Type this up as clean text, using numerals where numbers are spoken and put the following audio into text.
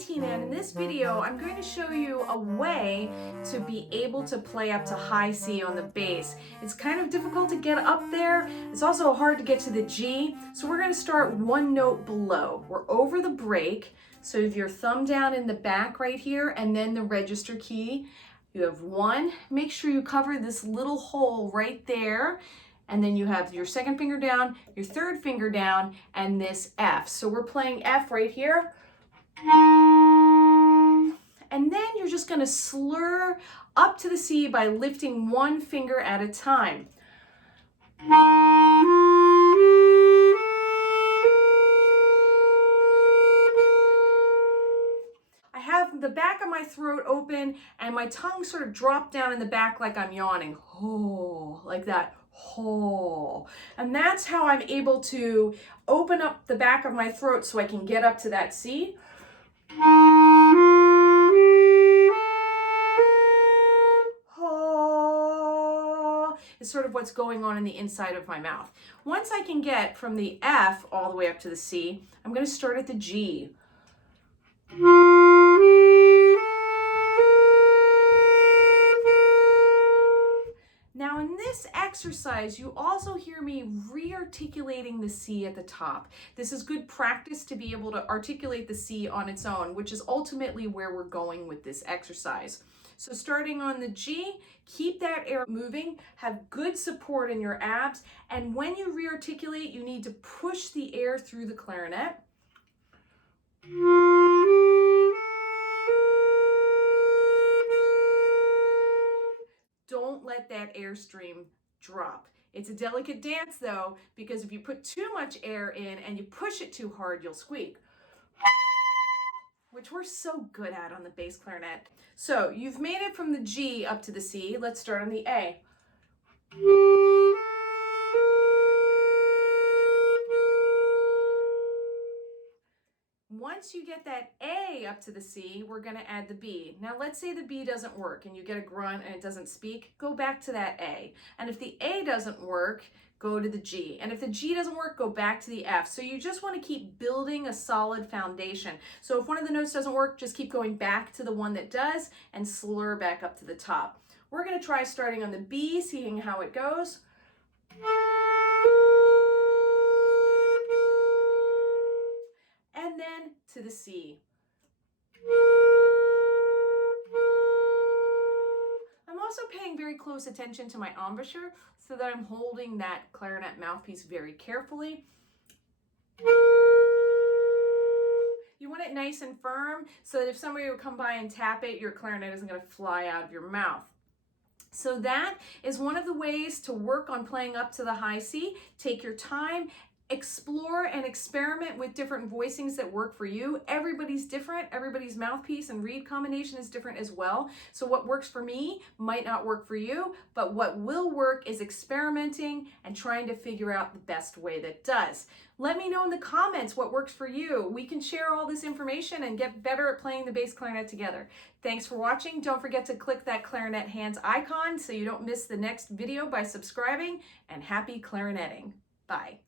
Tina, and in this video I'm going to show you a way to be able to play up to high C on the bass. It's kind of difficult to get up there. It's also hard to get to the G, so we're going to start one note below. We're over the break, so you have your thumb down in the back right here and then the register key. You have one, make sure you cover this little hole right there. And then you have your second finger down, your third finger down, and this F. So we're playing F right here. And then you're just going to slur up to the C by lifting one finger at a time. I have the back of my throat open and my tongue sort of dropped down in the back like I'm yawning. Oh, like that. Oh. And that's how I'm able to open up the back of my throat so I can get up to that C. Oh, is sort of what's going on in the inside of my mouth. Once I can get from the F all the way up to the C, I'm going to start at the G. Now in this exercise, you also hear me re-articulating the C at the top. This is good practice to be able to articulate the C on its own, which is ultimately where we're going with this exercise. So starting on the G, keep that air moving, have good support in your abs, and when you re-articulate, you need to push the air through the clarinet. Don't let that airstream drop. It's a delicate dance though, because if you put too much air in and you push it too hard, you'll squeak, which we're so good at on the bass clarinet. So you've made it from the G up to the C. Let's start on the A. Once you get that A up to the C, we're going to add the B. Now let's say the B doesn't work and you get a grunt and it doesn't speak, go back to that A. And if the A doesn't work, go to the G. And if the G doesn't work, go back to the F. So you just want to keep building a solid foundation. So if one of the notes doesn't work, just keep going back to the one that does and slur back up to the top. We're going to try starting on the B, seeing how it goes. And then to the C. I'm also paying very close attention to my embouchure so that I'm holding that clarinet mouthpiece very carefully. You want it nice and firm so that if somebody would come by and tap it, your clarinet isn't going to fly out of your mouth. So that is one of the ways to work on playing up to the high C. Take your time. Explore and experiment with different voicings that work for you. Everybody's different. Everybody's mouthpiece and reed combination is different as well. So what works for me might not work for you, but what will work is experimenting and trying to figure out the best way that does. Let me know in the comments what works for you. We can share all this information and get better at playing the bass clarinet together. Thanks for watching. Don't forget to click that clarinet hands icon so you don't miss the next video by subscribing, and happy clarinetting. Bye.